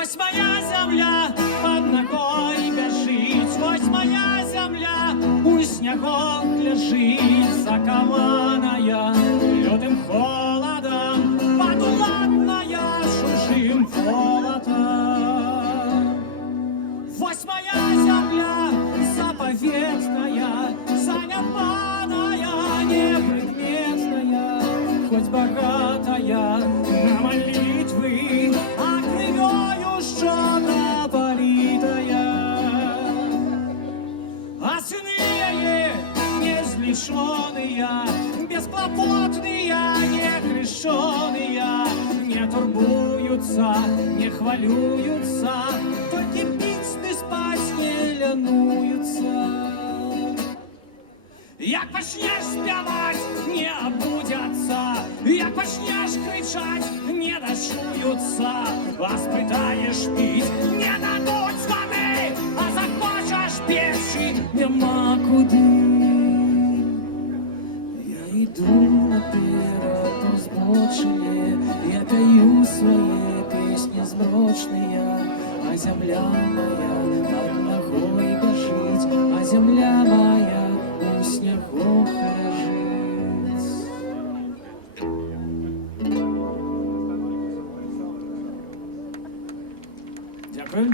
Ось моя земля под ногой бежит, ось моя земля у снегах лежит, закованная лютым холодом, подуладная чужим холодом. Ось моя земля заповедная, занятая, непредметная, хоть богатая на молитвы, а кровью щедро политая. А сыны ее неизлеченные, бесклопотные, некрещенные, не турбуются, не хвалюются, только пісни спать не лянуются. Як почнеш співать, не обудяться, як почнеш кричать, не дочуються, а спитаєш піть, не дадуть звони, а захочеш печі, нема куди. Я йду наперед по збочині, я пою свої пісні змрочні, а земля моя под ногой бежить, а земля моя у снегах лежить. Дякую.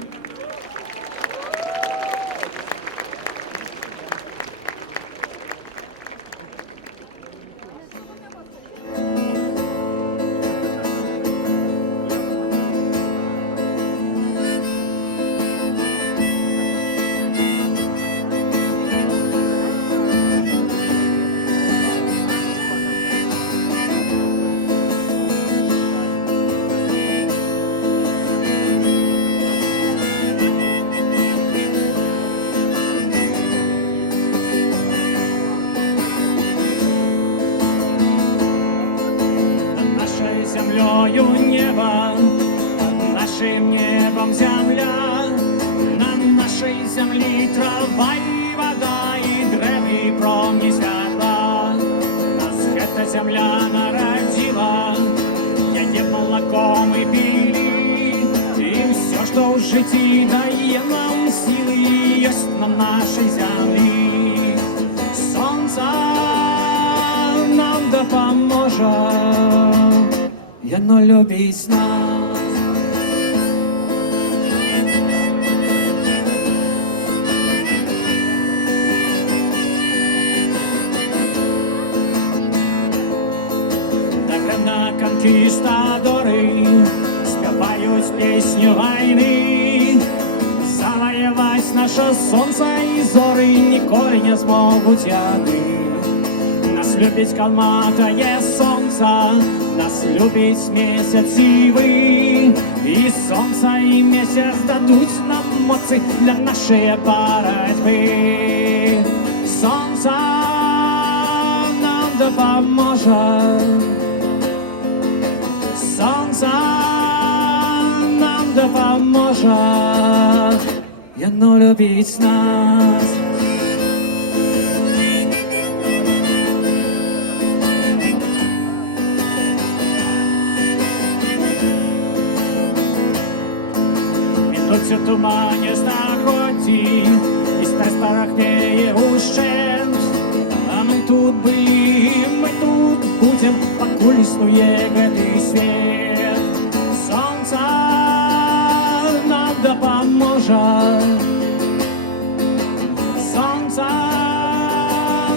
Землею небо, под нашим небом земля, на нашей землі трава і вода, і древі промні святла. Нас эта земля народила, яє молоком і пили, і все, що в житті дає нам сили, есть на нашей землі. Сонце нам допоможе, яно любить нас. Так на конкістадори співають пісню війни. Завоювать наше сонце і зори ніколи не зможуть яни. Нас любить калматає сонце, нас любить місяць і ви, і сонце, і місяць дадуть нам моці для нашої боротьби. Сонце нам допоможе, сонце нам допоможе, яно любить нас. Це тумані знаході, і старих спорахнеє ущент. А ми тут були, ми тут будем, покуль існує гэтый свет. Сонце нам допоможе, сонце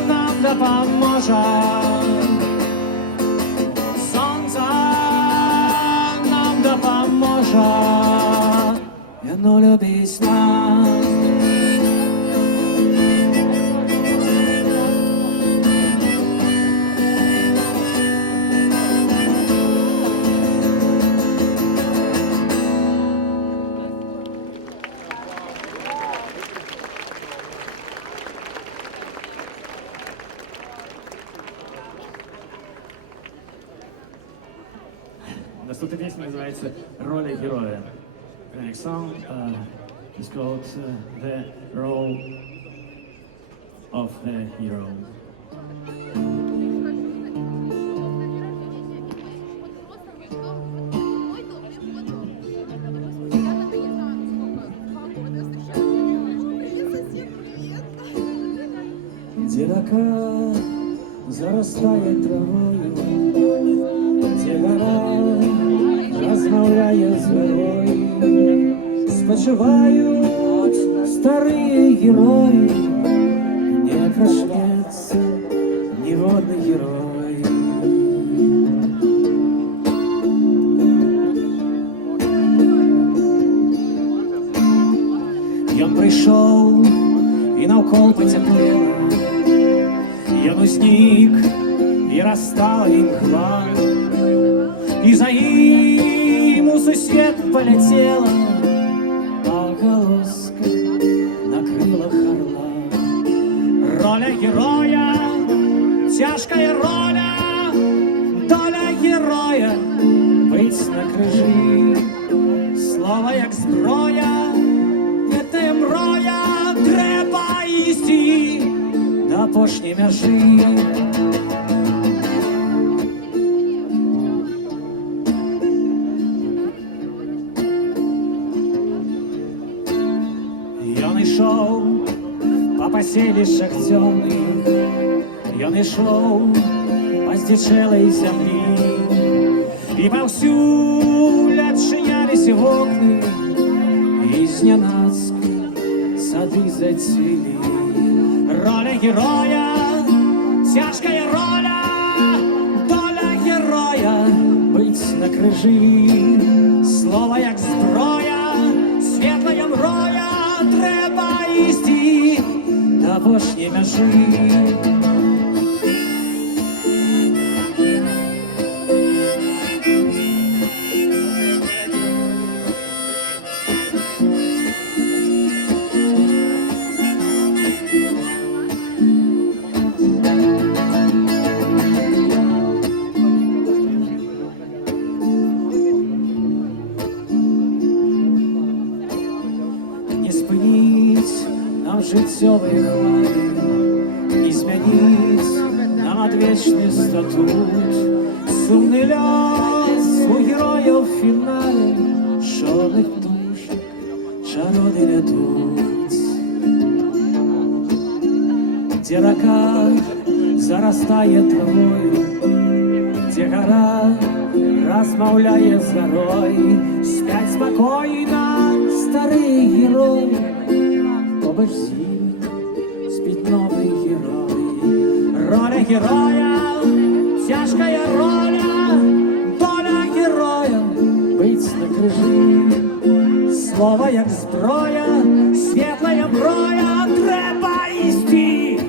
нам допоможе, сонце нам допоможе, яно любить нас. Наступна пісня називається «Роля героя». The next song is called The Role of the Hero. яка заростає травою, де гора розмовляє з горою, спочивають старі герої, не проснеться ні водний герой. Ён прийшов і навколо потеплело, ён узнік і розстала імхла, і за ім у сусвет полетела полголоска на крилах орла. Роля героя, тяжкая роля, доля героя бить на крижі, слово як зброя, мроя треба йти до пошні межі. Ён ішов по паселішчах цёмных, ён ішов по здзічэлай зямлі, і паўсюль адчыняліся вокны, і знянацка сады зацвели. Роля героя, тяжкая роля, доля героя быть на крижі, слово як зброя, світлая мроя, треба йти до пошні межі. Жыццёвыя хвалі, не змяніць нам адвечны статут. Сумны лёс у герояў в фінале, чорных птушак чароды лятуць. Дзе рака зарастае травою, дзе гара размаўляе з гарой, спяць спакойна старыя героі, побач з імі спіць новий герой. Роля героя, тяжкая роля, доля героя бить на крижі, слово як зброя, світлая мроя, треба йти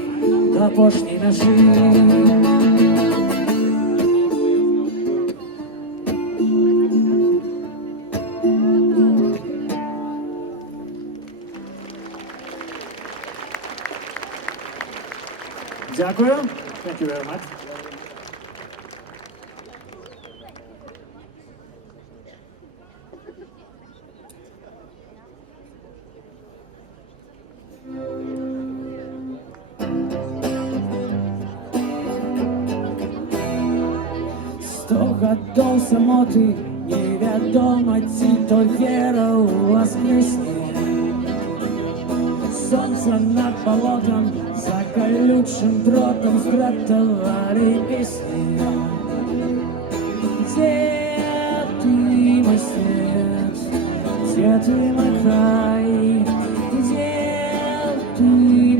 до пошні межі. Дякую. Thank you very much. Сто гадоў самоты, невядома, ці то вера ў воскресне. Солнце над болотом, за колючим дротом сгратовали песни. Где ты, мой свет? Где ты, мой край? Где ты,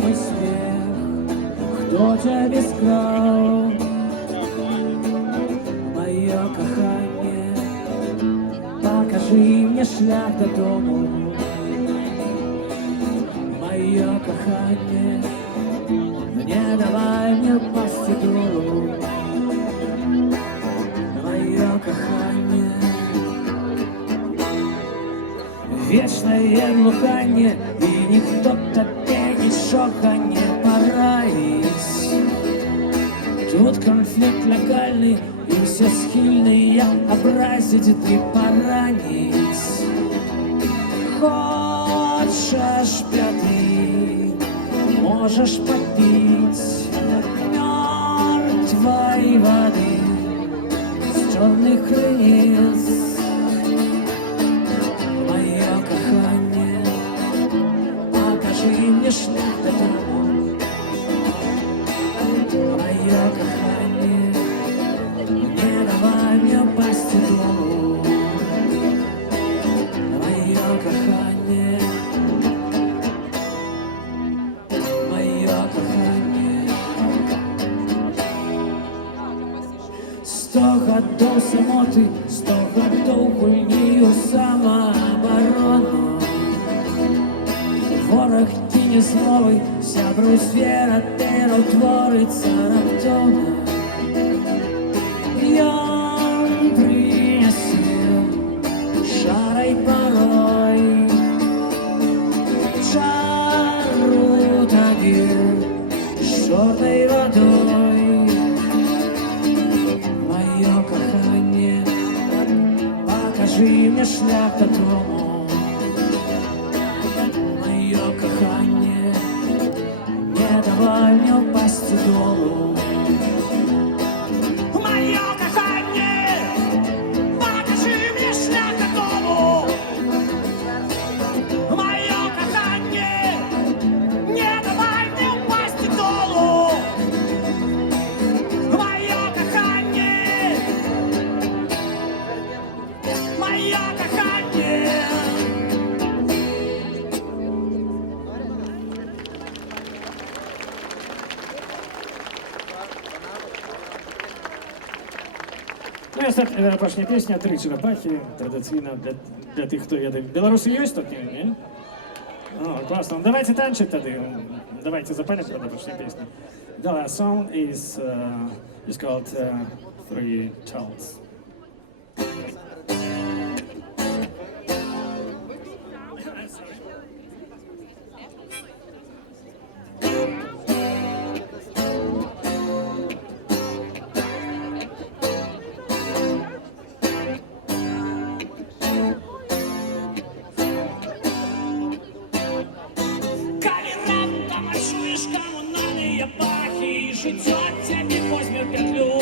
мой смех? Кто тебя скрал? Мое кохание, покажи мне шлях до дому. Мое кохание, не давай мне пасть дулу. Мое кохание, вечное глухание, и ніхто тобі нічого не порадить. Тут конфликт легальный, и все схильные образить и поранить. Хочешь пятый, можешь попить мертвой воды с черных крыльев. Мое кохание, покажи мне шлях до дому. гадоў самоты, 100 гадоў гульні ў самаабарону. Вораг кіне зновай, сябру звера тэраў творыцца раптоўна. Ён прынясе шарай парой чару тагір з чорнай вадой. Маё каханне, пакажы мне шлях дадому. Маё каханне, не давай мне упасці долу. Маё каханне, пакажы мне шлях дадому. Маё каханне, не давай мне упасці долу. Маё каханне, маё каханне. Ну, і апошня песня «Три черепахи», традиційно для тих, хто є. Білоруси є тут, ні? О, класно. Ну, давайте танчить тоді. Давайте запалимо тоді апошню пісню. The last song is called Three Childs. Калі раптам адчуеш камунальныя пахі, і жыццё цябе возьме ў пятлю,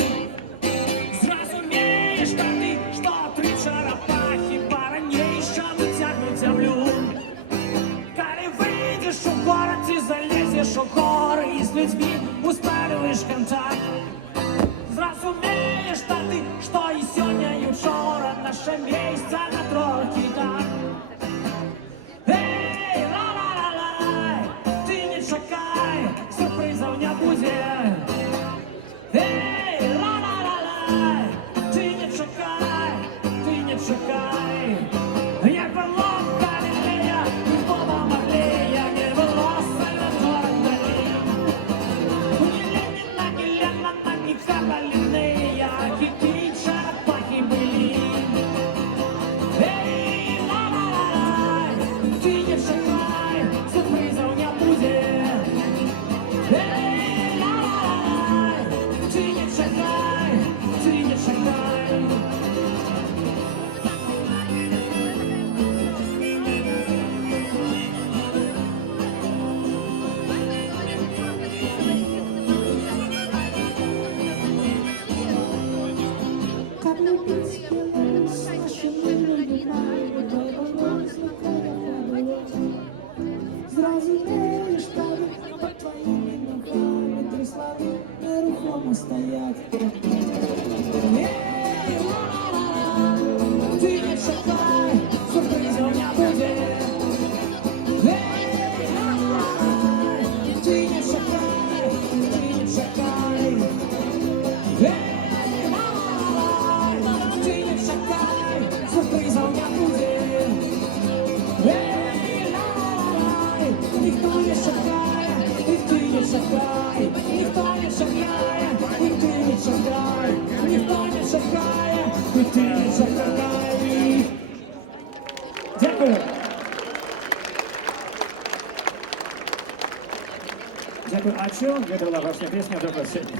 зразумееш тады, што тры чарапахі па-ранейшаму цягнуць зямлю. Калі выйдзеш у горад ці залезеш у горы і з людзьмі усталюеш кантакт, зразумееш тады, што і сёння, і учора наша месца на трохі так. Эй, ла-ла-ла-лай, ты не чакай, сюрпрызаў не будзе. Эй, ла-ла-ла-лай, ты не чакай, ты не чакай. Як было Галілея, Боба Марлея, не было Сальвадора Далі. Ні Леніна, ні Леннона, ні Карла Ліннея, які чарапахи былі. Эй, ла-ла-ла-лай, ты не чакай, сюрпрызаў не будзе. Эй, ла-ла-лай, ты не чакай, ты не чакай. Как любить Беларусь, наши мирные нами, Беларусь, зразумеешь, что под твоими ногами три славы нерухомо стоят. Эй, ла-ла-ла, ты не чакай, сюрпрызаў не будзе. Эй, ла-ла-лай, ты не чакай, ты не чакай. Эй, ла-ла-лай, ты не чакай, сюрпрызаў не будзе. Эй, ла-ла-лай, ніхто не чакае, і ты не чакай, ніхто не чакае, і ты не чакай, ніхто не чакае, і ти не чакай. Дякую. Дякую. А що? Де була ваша пісня? Добре, сьогодні.